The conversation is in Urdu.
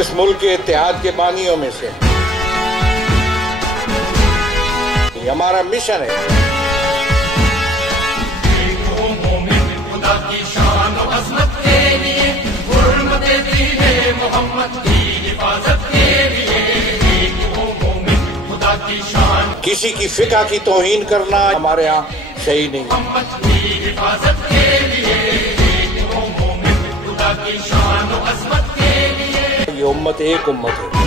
اس ملک کے اتحاد کے بانیوں میں سے یہ ہمارا مشن ہے۔ خدا کی شان و عظمت کے لیے، حرمت دین محمد کی حفاظت کے لیے، ایک ہو مومن خدا کی شان، کسی کی فقہ کی توہین کرنا ہمارے ہاں صحیح نہیں۔ محمد کی حفاظت کے لیے، ایک ہو مومن خدا کی شان و عظمت کے لیے۔ یہ امت ایک امت ہے۔